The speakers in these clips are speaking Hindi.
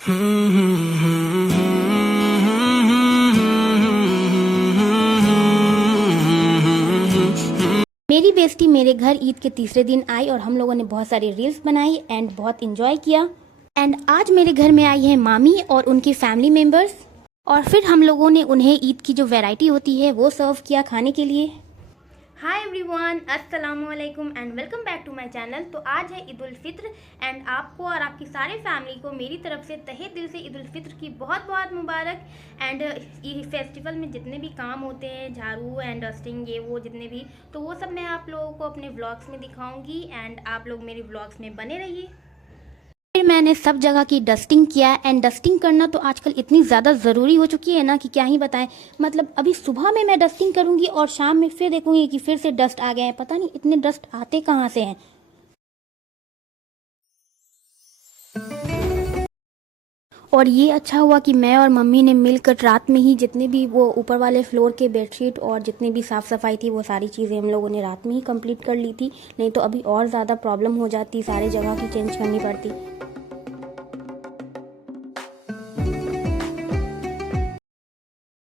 मेरी बेस्टी मेरे घर ईद के तीसरे दिन आई और हम लोगों ने बहुत सारी रील्स बनाई एंड बहुत इंजॉय किया। एंड आज मेरे घर में आई है मामी और उनकी फैमिली मेम्बर्स, और फिर हम लोगों ने उन्हें ईद की जो वैरायटी होती है वो सर्व किया खाने के लिए। हाय एवरीवन, अस्सलाम वालेकुम and welcome back to my channel. तो आज है ईद उल फित्र एंड आपको और आपकी सारे फैमिली को मेरी तरफ से तहे दिल से ईद उल फित्र की बहुत बहुत मुबारक। एंड ये फेस्टिवल में जितने भी काम होते हैं, झाड़ू एंड डस्टिंग, ये वो जितने भी, तो वो सब मैं आप लोगों को अपने व्लॉग्स में दिखाऊंगी एंड आप लोग मेरे व्लॉग्स में बने रहिए। फिर मैंने सब जगह की डस्टिंग किया एंड डस्टिंग करना तो आजकल इतनी ज़्यादा ज़रूरी हो चुकी है ना कि क्या ही बताएं। मतलब अभी सुबह में मैं डस्टिंग करूंगी और शाम में फिर देखूंगी कि फिर से डस्ट आ गए हैं। पता नहीं इतने डस्ट आते कहाँ से हैं। और ये अच्छा हुआ कि मैं और मम्मी ने मिलकर रात में ही जितने भी वो ऊपर वाले फ्लोर के बेडशीट और जितनी भी साफ़ सफाई थी वो सारी चीज़ें हम लोगों ने रात में ही कंप्लीट कर ली थी। नहीं तो अभी और ज़्यादा प्रॉब्लम हो जाती, सारे जगह की चेंज करनी पड़ती।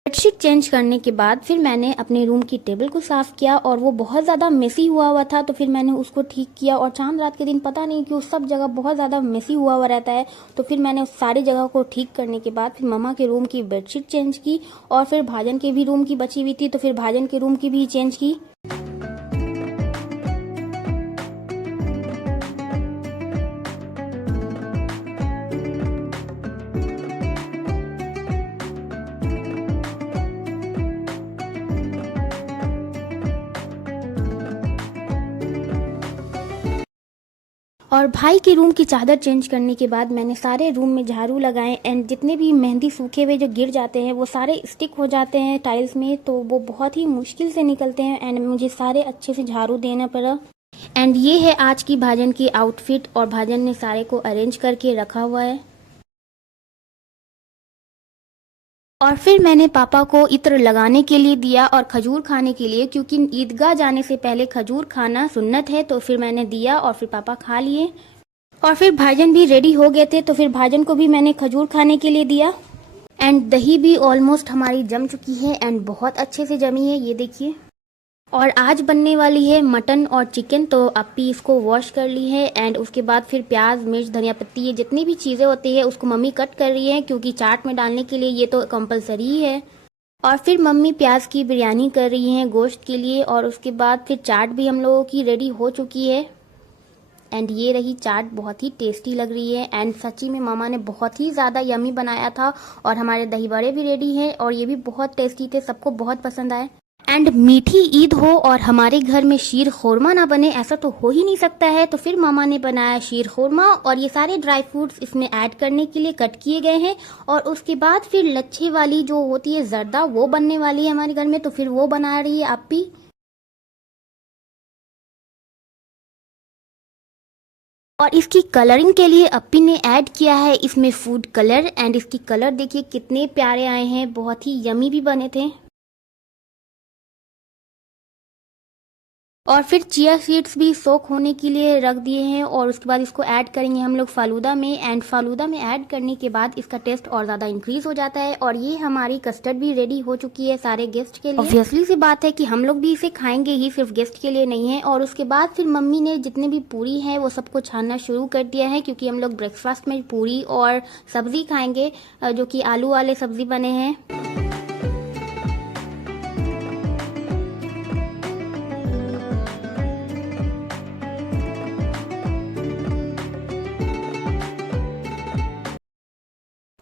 बेडशीट चेंज करने के बाद फिर मैंने अपने रूम की टेबल को साफ़ किया और वो बहुत ज़्यादा मेसी हुआ था, तो फिर मैंने उसको ठीक किया। और चांद रात के दिन पता नहीं क्यों सब जगह बहुत ज़्यादा मेसी हुआ रहता है, तो फिर मैंने उस सारी जगह को ठीक करने के बाद फिर मम्मा के रूम की बेडशीट चेंज की और फिर भाजन के भी रूम की बची हुई थी तो फिर भाजन के रूम की भी चेंज की। और भाई के रूम की चादर चेंज करने के बाद मैंने सारे रूम में झाड़ू लगाए एंड जितने भी मेहंदी सूखे हुए जो गिर जाते हैं वो सारे स्टिक हो जाते हैं टाइल्स में, तो वो बहुत ही मुश्किल से निकलते हैं एंड मुझे सारे अच्छे से झाड़ू देना पड़ा। एंड ये है आज की भाजन की आउटफिट और भाजन ने सारे को अरेंज करके रखा हुआ है। और फिर मैंने पापा को इत्र लगाने के लिए दिया और खजूर खाने के लिए, क्योंकि ईदगाह जाने से पहले खजूर खाना सुन्नत है, तो फिर मैंने दिया और फिर पापा खा लिए। और फिर भाईजान भी रेडी हो गए थे तो फिर भाईजान को भी मैंने खजूर खाने के लिए दिया। एंड दही भी ऑलमोस्ट हमारी जम चुकी है एंड बहुत अच्छे से जमी है, ये देखिए। और आज बनने वाली है मटन और चिकन, तो अप्पी इसको वॉश कर ली है एंड उसके बाद फिर प्याज, मिर्च, धनिया पत्ती, ये जितनी भी चीज़ें होती है उसको मम्मी कट कर रही है, क्योंकि चाट में डालने के लिए ये तो कंपलसरी ही है। और फिर मम्मी प्याज की बिरयानी कर रही हैं गोश्त के लिए और उसके बाद फिर चाट भी हम लोगों की रेडी हो चुकी है। एंड ये रही चाट, बहुत ही टेस्टी लग रही है एंड सच्ची में मामा ने बहुत ही ज़्यादा यमी बनाया था। और हमारे दही बड़े भी रेडी हैं और ये भी बहुत टेस्टी थे, सबको बहुत पसंद आए। एंड मीठी ईद हो और हमारे घर में शीर खोरमा ना बने ऐसा तो हो ही नहीं सकता है, तो फिर मामा ने बनाया शीर खोरमा और ये सारे ड्राई फ्रूट्स इसमें ऐड करने के लिए कट किए गए हैं। और उसके बाद फिर लच्छे वाली जो होती है जर्दा, वो बनने वाली है हमारे घर में, तो फिर वो बना रही है अप्पी। और इसकी कलरिंग के लिए अप्पी ने ऐड किया है इसमें फूड कलर एंड इसकी कलर देखिए कितने प्यारे आए हैं, बहुत ही यमी भी बने थे। और फिर चिया सीड्स भी सोक होने के लिए रख दिए हैं और उसके बाद इसको ऐड करेंगे हम लोग फालूदा में। एंड फालूदा में ऐड करने के बाद इसका टेस्ट और ज़्यादा इंक्रीज हो जाता है। और ये हमारी कस्टर्ड भी रेडी हो चुकी है सारे गेस्ट के लिए। ऑब्वियसली सी बात है कि हम लोग भी इसे खाएंगे ही, सिर्फ गेस्ट के लिए नहीं है। और उसके बाद फिर मम्मी ने जितने भी पूरी है वो सबको छानना शुरू कर दिया है, क्योंकि हम लोग ब्रेकफास्ट में पूरी और सब्जी खाएंगे, जो कि आलू वाले सब्जी बने हैं।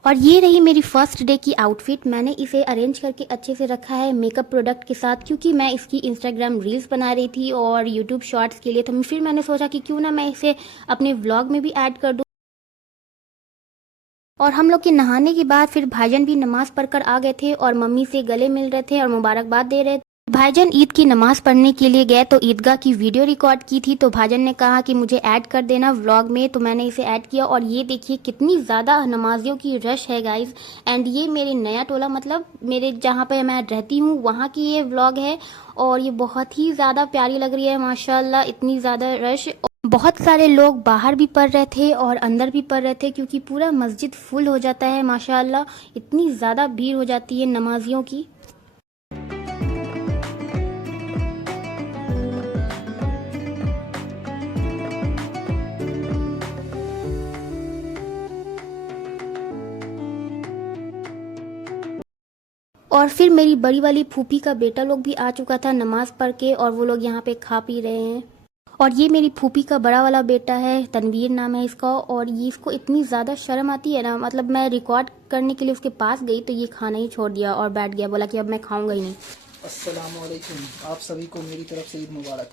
और ये रही मेरी फर्स्ट डे की आउटफिट। मैंने इसे अरेंज करके अच्छे से रखा है मेकअप प्रोडक्ट के साथ, क्योंकि मैं इसकी इंस्टाग्राम रील्स बना रही थी और यूट्यूब शॉर्ट्स के लिए, तो फिर मैंने सोचा कि क्यों ना मैं इसे अपने व्लॉग में भी ऐड कर दूँ। और हम लोग के नहाने के बाद फिर भाईजान भी नमाज पढ़कर आ गए थे और मम्मी से गले मिल रहे थे और मुबारकबाद दे रहे थे। भाईजान ईद की नमाज पढ़ने के लिए गए तो ईदगाह की वीडियो रिकॉर्ड की थी, तो भाईजान ने कहा कि मुझे ऐड कर देना व्लॉग में, तो मैंने इसे ऐड किया। और ये देखिए कितनी ज़्यादा नमाजियों की रश है गाइज। एंड ये मेरे नया टोला, मतलब मेरे जहाँ पे मैं रहती हूँ वहाँ की ये व्लॉग है और ये बहुत ही ज़्यादा प्यारी लग रही है माशाल्लाह, इतनी ज़्यादा रश। बहुत सारे लोग बाहर भी पढ़ रहे थे और अंदर भी पढ़ रहे थे क्योंकि पूरा मस्जिद फुल हो जाता है माशाअल्लाह, इतनी ज़्यादा भीड़ हो जाती है नमाजियों की। और फिर मेरी बड़ी वाली फूफी का बेटा लोग भी आ चुका था नमाज पढ़ के, और वो लोग यहाँ पे खा पी रहे हैं। और ये मेरी फूफी का बड़ा वाला बेटा है, तनवीर नाम है इसका, और ये इसको इतनी ज़्यादा शर्म आती है ना, मतलब मैं रिकॉर्ड करने के लिए उसके पास गई तो ये खाना ही छोड़ दिया और बैठ गया, बोला कि अब मैं खाऊंगा ही नहीं। अस्सलाम वालेकुम, आप सभी को मेरी तरफ से ईद मुबारक।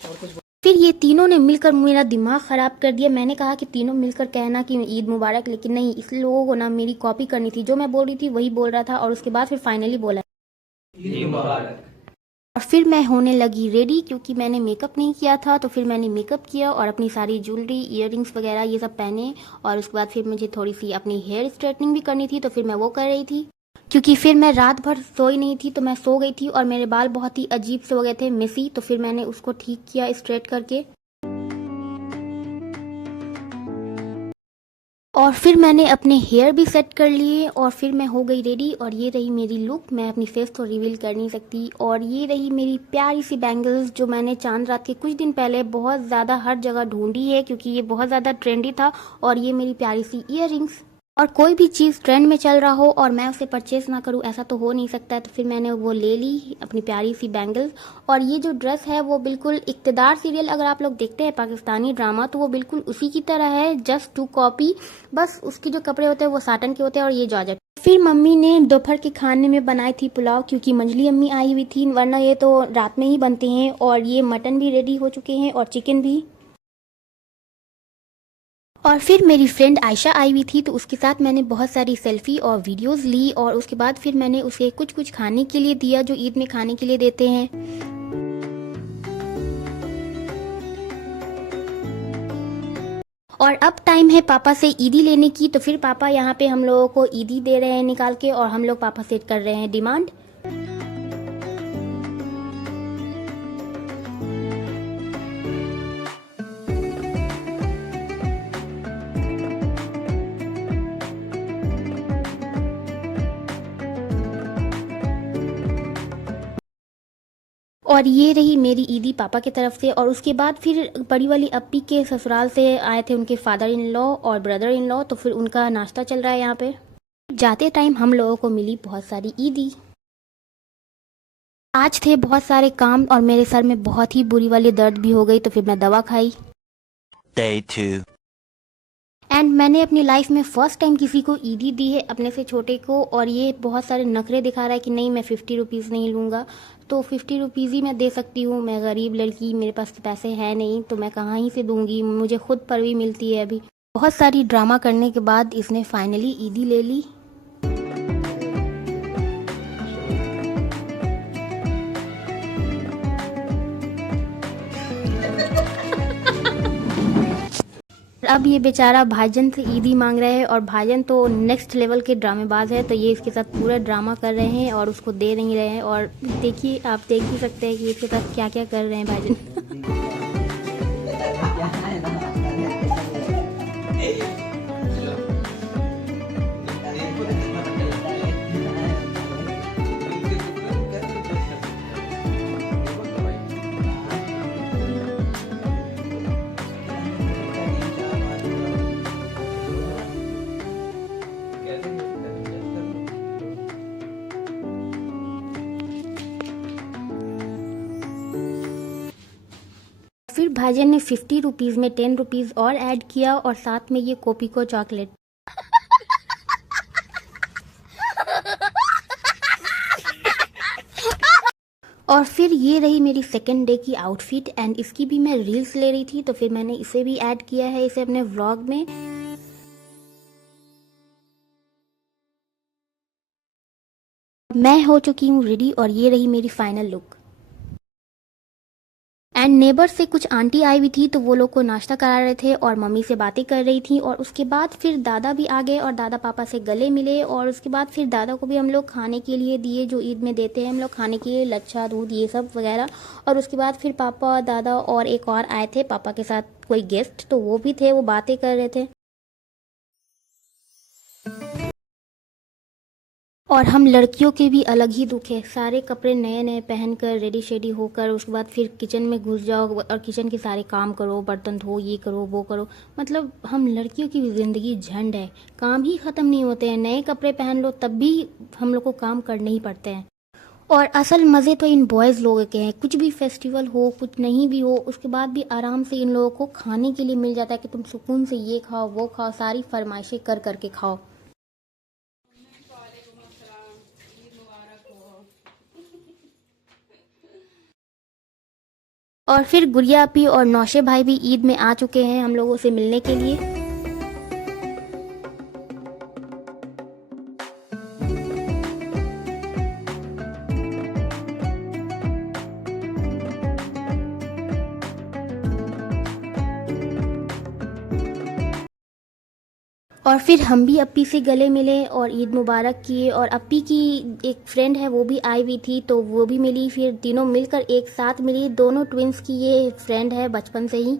और कुछ फिर ये तीनों ने मिलकर मेरा दिमाग ख़राब कर दिया। मैंने कहा कि तीनों मिलकर कहना कि ईद मुबारक, लेकिन नहीं, इस लोगों को ना मेरी कॉपी करनी थी, जो मैं बोल रही थी वही बोल रहा था, और उसके बाद फिर फाइनली बोला ईद मुबारक। और फिर मैं होने लगी रेडी, क्योंकि मैंने मेकअप नहीं किया था, तो फिर मैंने मेकअप किया और अपनी सारी ज्वेलरी, ईयररिंग्स वगैरह ये सब पहने, और उसके बाद फिर मुझे थोड़ी सी अपनी हेयर स्ट्रेटनिंग भी करनी थी, तो फिर मैं वो कर रही थी, क्योंकि फिर मैं रात भर सोई नहीं थी, तो मैं सो गई थी और मेरे बाल बहुत ही अजीब से हो गए थे, मेसी, तो फिर मैंने उसको ठीक किया स्ट्रेट करके। और फिर मैंने अपने हेयर भी सेट कर लिए और फिर मैं हो गई रेडी, और ये रही मेरी लुक। मैं अपनी फेस तो रिवील कर नहीं सकती। और ये रही मेरी प्यारी सी बैंगल्स, जो मैंने चांद रात के कुछ दिन पहले बहुत ज़्यादा हर जगह ढूंढी है, क्योंकि ये बहुत ज़्यादा ट्रेंडी था। और ये मेरी प्यारी सी ईयररिंग्स। और कोई भी चीज़ ट्रेंड में चल रहा हो और मैं उसे परचेज़ ना करूं, ऐसा तो हो नहीं सकता है, तो फिर मैंने वो ले ली, अपनी प्यारी सी बैंगल्स। और ये जो ड्रेस है वो बिल्कुल इक़्तिदार सीरियल अगर आप लोग देखते हैं पाकिस्तानी ड्रामा, तो वो बिल्कुल उसी की तरह है, जस्ट टू कॉपी। बस उसके जो कपड़े होते हैं वो साटन के होते हैं और ये जॉर्जेट। फिर मम्मी ने दोपहर के खाने में बनाई थी पुलाव, क्योंकि मंजली अम्मी आई हुई थी, वरना ये तो रात में ही बनते हैं। और ये मटन भी रेडी हो चुके हैं और चिकन भी। और फिर मेरी फ्रेंड आयशा आई हुई थी, तो उसके साथ मैंने बहुत सारी सेल्फी और वीडियोस ली, और उसके बाद फिर मैंने उसे कुछ कुछ खाने के लिए दिया, जो ईद में खाने के लिए देते हैं। और अब टाइम है पापा से ईदी लेने की, तो फिर पापा यहाँ पे हम लोगों को ईदी दे रहे हैं निकाल के, और हम लोग पापा से कर रहे हैं डिमांड। और ये रही मेरी ईदी पापा की तरफ से। और उसके बाद फिर बड़ी वाली अप्पी के ससुराल से आए थे उनके फादर इन लॉ और ब्रदर इन लॉ, तो फिर उनका नाश्ता चल रहा है यहाँ पे। जाते टाइम हम लोगों को मिली बहुत सारी ईदी। आज थे बहुत सारे काम और मेरे सर में बहुत ही बुरी वाली दर्द भी हो गई, तो फिर मैं दवा खाई। Day 2. एंड मैंने अपनी लाइफ में फ़र्स्ट टाइम किसी को ईदी दी है, अपने से छोटे को, और ये बहुत सारे नखरे दिखा रहा है कि नहीं मैं 50 रुपीज़ नहीं लूँगा, तो 50 रुपीज़ ही मैं दे सकती हूँ, मैं गरीब लड़की, मेरे पास तो पैसे हैं नहीं, तो मैं कहाँ ही से दूँगी, मुझे खुद पर भी मिलती है अभी। बहुत सारी ड्रामा करने के बाद इसने फाइनली ईदी ले ली। अब ये बेचारा भाईजान से ईदी मांग रहे हैं, और भाईजान तो नेक्स्ट लेवल के ड्रामेबाज है, तो ये इसके साथ पूरा ड्रामा कर रहे हैं और उसको दे नहीं रहे हैं। और देखिए, आप देख भी सकते हैं कि इसके साथ क्या क्या कर रहे हैं भाईजान। फिर भाईजान ने 50 रुपीज़ में 10 रुपीज़ और ऐड किया, और साथ में ये कोपिको चॉकलेट। और फिर ये रही मेरी सेकेंड डे की आउटफिट, एंड इसकी भी मैं रील्स ले रही थी, तो फिर मैंने इसे भी ऐड किया है इसे अपने व्लॉग में। मैं हो चुकी हूँ रेडी, और ये रही मेरी फाइनल लुक। एंड नेबर से कुछ आंटी आई हुई थी तो वो लोग को नाश्ता करा रहे थे और मम्मी से बातें कर रही थी। और उसके बाद फिर दादा भी आ गए और दादा पापा से गले मिले। और उसके बाद फिर दादा को भी हम लोग खाने के लिए दिए, जो ईद में देते हैं हम लोग खाने के लिए, लच्छा दूध ये सब वगैरह। और उसके बाद फिर पापा दादा और एक और आए थे पापा के साथ कोई गेस्ट, तो वो भी थे, वो बातें कर रहे थे। और हम लड़कियों के भी अलग ही दुख है, सारे कपड़े नए नए पहनकर रेडी शेडी होकर उसके बाद फिर किचन में घुस जाओ और किचन के सारे काम करो, बर्तन धो, ये करो वो करो। मतलब हम लड़कियों की ज़िंदगी झंड है, काम ही ख़त्म नहीं होते हैं। नए कपड़े पहन लो तब भी हम लोग को काम करने ही पड़ते हैं। और असल मज़े तो इन बॉयज़ लोगों के हैं, कुछ भी फेस्टिवल हो कुछ नहीं भी हो उसके बाद भी आराम से इन लोगों को खाने के लिए मिल जाता है कि तुम सुकून से ये खाओ वो खाओ, सारी फरमाइशें कर करके खाओ। और फिर गुड़िया अपी और नौशे भाई भी ईद में आ चुके हैं हम लोगों से मिलने के लिए। और फिर हम भी अपी से गले मिले और ईद मुबारक किए। और अपी की एक फ्रेंड है वो भी आई हुई थी तो वो भी मिली, फिर तीनों मिलकर एक साथ मिली। दोनों ट्विंस की ये फ्रेंड है बचपन से ही।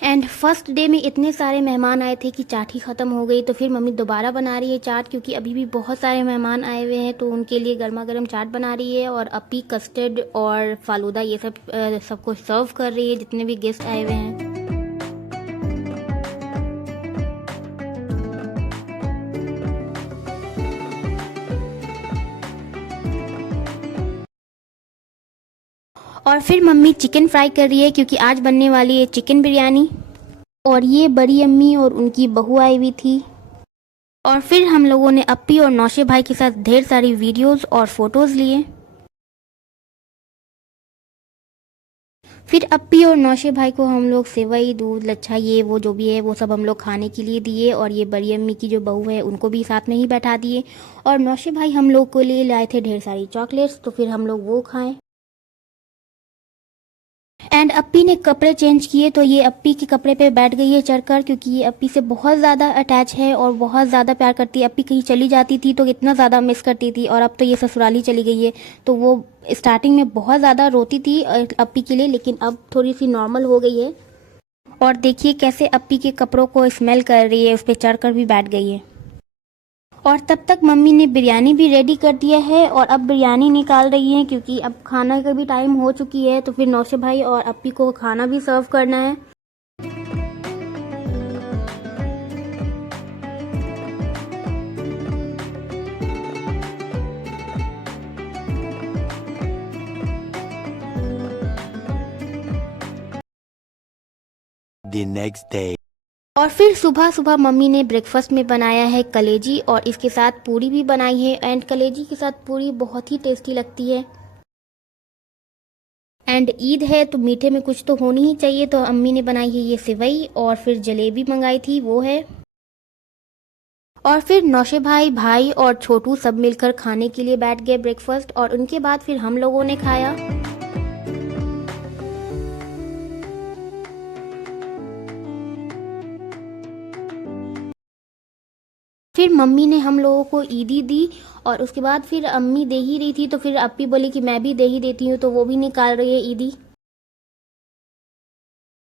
एंड फर्स्ट डे में इतने सारे मेहमान आए थे कि चाट ही ख़त्म हो गई। तो फिर मम्मी दोबारा बना रही है चाट, क्योंकि अभी भी बहुत सारे मेहमान आए हुए हैं तो उनके लिए गर्मा गर्म चाट बना रही है। और अपी कस्टर्ड और फालूदा ये सब सबको सर्व कर रही है जितने भी गेस्ट आए हुए हैं। और फिर मम्मी चिकन फ्राई कर रही है क्योंकि आज बनने वाली है चिकन बिरयानी। और ये बड़ी अम्मी और उनकी बहू आई हुई थी। और फिर हम लोगों ने अपी और नौशे भाई के साथ ढेर सारी वीडियोस और फोटोज़ लिए। फिर अपी और नौशे भाई को हम लोग सेवई दूध लच्छा ये वो जो भी है वो सब हम लोग खाने के लिए दिए। और ये बड़ी अम्मी की जो बहू है उनको भी साथ में ही बैठा दिए। और नौशे भाई हम लोग को लिए लाए थे ढेर सारी चॉकलेट्स, तो फिर हम लोग वो खाएं। एंड अपी ने कपड़े चेंज किए तो ये अपी के कपड़े पे बैठ गई है चढ़कर, क्योंकि ये अपी से बहुत ज़्यादा अटैच है और बहुत ज़्यादा प्यार करती है। अपी कहीं चली जाती थी तो इतना ज़्यादा मिस करती थी, और अब तो ये ससुराली चली गई है तो वो स्टार्टिंग में बहुत ज़्यादा रोती थी अपी के लिए, लेकिन अब थोड़ी सी नॉर्मल हो गई है। और देखिए कैसे अपी के कपड़ों को स्मेल कर रही है, उस पर चढ़कर भी बैठ गई है। और तब तक मम्मी ने बिरयानी भी रेडी कर दिया है और अब बिरयानी निकाल रही हैं क्योंकि अब खाना का भी टाइम हो चुकी है। तो फिर नौशे भाई और अपी को खाना भी सर्व करना है। The next day. और फिर सुबह सुबह मम्मी ने ब्रेकफास्ट में बनाया है कलेजी और इसके साथ पूरी भी बनाई है। एंड कलेजी के साथ पूरी बहुत ही टेस्टी लगती है। एंड ईद है तो मीठे में कुछ तो होनी ही चाहिए, तो अम्मी ने बनाई है ये सेवई और फिर जलेबी मंगाई थी वो है। और फिर नौशे भाई भाई और छोटू सब मिलकर खाने के लिए बैठ गए ब्रेकफास्ट, और उनके बाद फिर हम लोगों ने खाया। फिर मम्मी ने हम लोगों को ईदी दी और उसके बाद फिर अम्मी दे ही रही थी तो फिर अपी बोली कि मैं भी दे ही देती हूँ, तो वो भी निकाल रही है ईदी।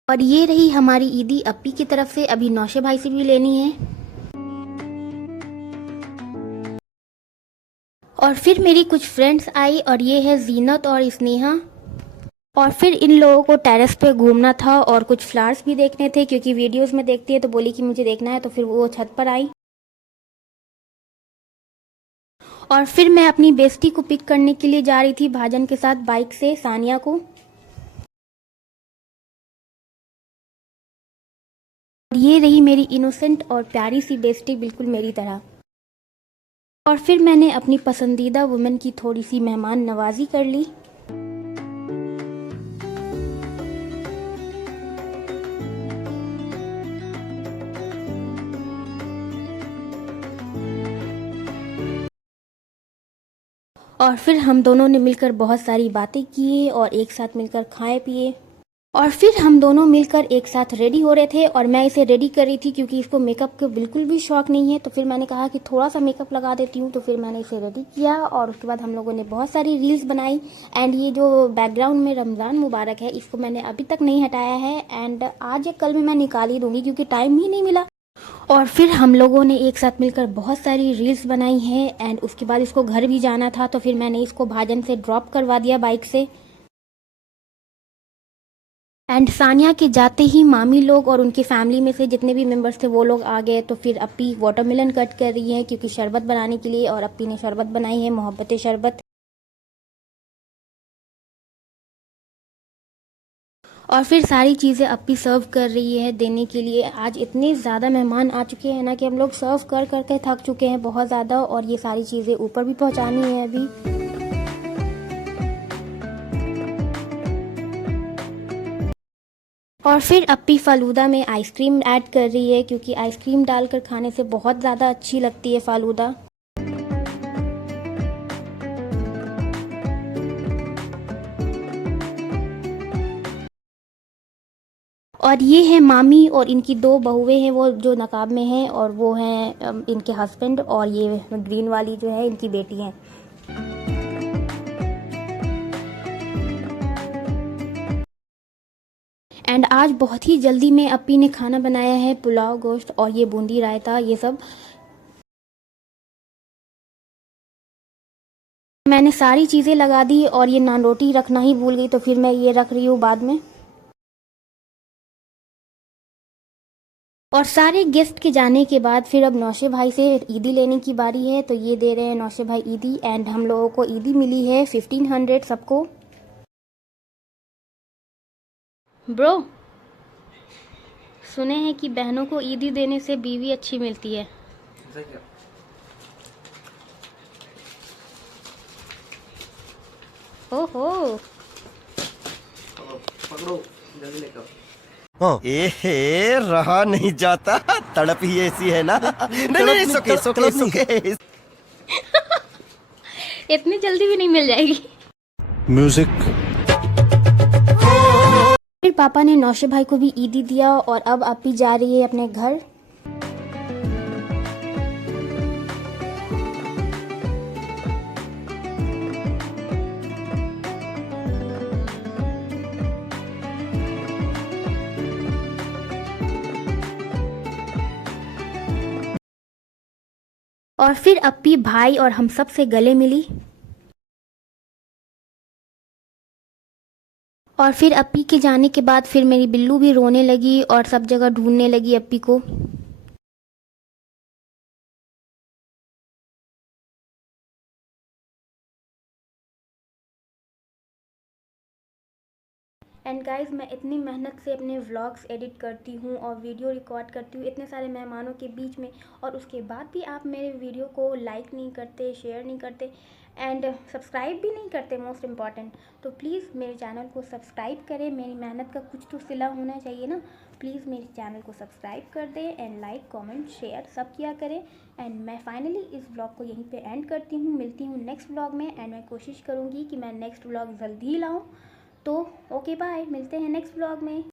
और ये रही हमारी ईदी अपी की तरफ से, अभी नौशे भाई से भी लेनी है। और फिर मेरी कुछ फ्रेंड्स आई और ये है जीनत और स्नेहा। और फिर इन लोगों को टेरेस पे घूमना था और कुछ फ्लावर्स भी देखने थे क्योंकि वीडियोस में देखती है तो बोली कि मुझे देखना है, तो फिर वो छत पर आई। और फिर मैं अपनी बेस्टी को पिक करने के लिए जा रही थी भाजन के साथ बाइक से, सानिया को। और ये रही मेरी इनोसेंट और प्यारी सी बेस्टी, बिल्कुल मेरी तरह। और फिर मैंने अपनी पसंदीदा वुमेन की थोड़ी सी मेहमान नवाजी कर ली। और फिर हम दोनों ने मिलकर बहुत सारी बातें किए और एक साथ मिलकर खाए पिए। और फिर हम दोनों मिलकर एक साथ रेडी हो रहे थे और मैं इसे रेडी कर रही थी क्योंकि इसको मेकअप का बिल्कुल भी शौक नहीं है। तो फिर मैंने कहा कि थोड़ा सा मेकअप लगा देती हूँ, तो फिर मैंने इसे रेडी किया और उसके बाद हम लोगों ने बहुत सारी रील्स बनाई। एंड ये जो बैकग्राउंड में रमज़ान मुबारक है, इसको मैंने अभी तक नहीं हटाया है एंड आज या कल में मैं निकाल ही दूँगी क्योंकि टाइम ही नहीं मिला। और फिर हम लोगों ने एक साथ मिलकर बहुत सारी रील्स बनाई हैं एंड उसके बाद इसको घर भी जाना था, तो फिर मैंने इसको भाजन से ड्रॉप करवा दिया बाइक से। एंड सानिया के जाते ही मामी लोग और उनकी फैमिली में से जितने भी मेंबर्स थे वो लोग आ गए। तो फिर अप्पी वाटरमेलन कट कर रही है क्योंकि शरबत बनाने के लिए, और अप्पी ने शरबत बनाई है मोहब्बत शरबत। और फिर सारी चीज़ें अप्पी सर्व कर रही है देने के लिए। आज इतने ज़्यादा मेहमान आ चुके हैं ना कि हम लोग सर्व कर करके थक चुके हैं बहुत ज़्यादा, और ये सारी चीज़ें ऊपर भी पहुंचानी है अभी। और फिर अप्पी फालूदा में आइसक्रीम ऐड कर रही है क्योंकि आइसक्रीम डालकर खाने से बहुत ज़्यादा अच्छी लगती है फालूदा। और ये है मामी और इनकी दो बहुएं हैं वो जो नकाब में हैं, और वो हैं इनके हस्बैंड, और ये ग्रीन वाली जो है इनकी बेटी हैं। एंड आज बहुत ही जल्दी में अप्पी ने खाना बनाया है, पुलाव गोश्त और ये बूंदी रायता, ये सब मैंने सारी चीज़ें लगा दी। और ये नान रोटी रखना ही भूल गई, तो फिर मैं ये रख रही हूँ बाद में। और सारे गेस्ट के जाने के बाद फिर अब नौशे भाई से ईदी लेने की बारी है, तो ये दे रहे हैं नौशे भाई ईदी। एंड हम लोगों को ईदी मिली है 1500 सबको। ब्रो, सुने हैं कि बहनों को ईदी देने से बीवी अच्छी मिलती है। ओहो, पकड़ो जल्दी लेकर। ए रहा नहीं जाता, तड़प ही ऐसी है ना। नहीं नहीं, सुके सुके सुके। इतनी जल्दी भी नहीं मिल जाएगी। Music. फिर पापा ने नौशे भाई को भी ईदी दिया और अब अप्पी जा रही है अपने घर। और फिर अप्पी भाई और हम सब से गले मिली। और फिर अप्पी के जाने के बाद फिर मेरी बिल्लू भी रोने लगी और सब जगह ढूंढने लगी अप्पी को। एंड गाइस, मैं इतनी मेहनत से अपने व्लॉग्स एडिट करती हूँ और वीडियो रिकॉर्ड करती हूँ इतने सारे मेहमानों के बीच में, और उसके बाद भी आप मेरे वीडियो को लाइक नहीं करते, शेयर नहीं करते एंड सब्सक्राइब भी नहीं करते, मोस्ट इम्पॉर्टेंट। तो प्लीज़ मेरे चैनल को सब्सक्राइब करें, मेरी मेहनत का कुछ तो सिला होना चाहिए ना। प्लीज़ मेरे चैनल को सब्सक्राइब कर दें एंड लाइक कमेंट शेयर सब किया करें। एंड मैं फाइनली इस व्लॉग को यहीं पे एंड करती हूँ। मिलती हूँ नेक्स्ट व्लॉग में एंड मैं कोशिश करूँगी कि मैं नेक्स्ट व्लॉग जल्दी ही लाऊँ। तो ओके बाय, मिलते हैं नेक्स्ट व्लॉग में।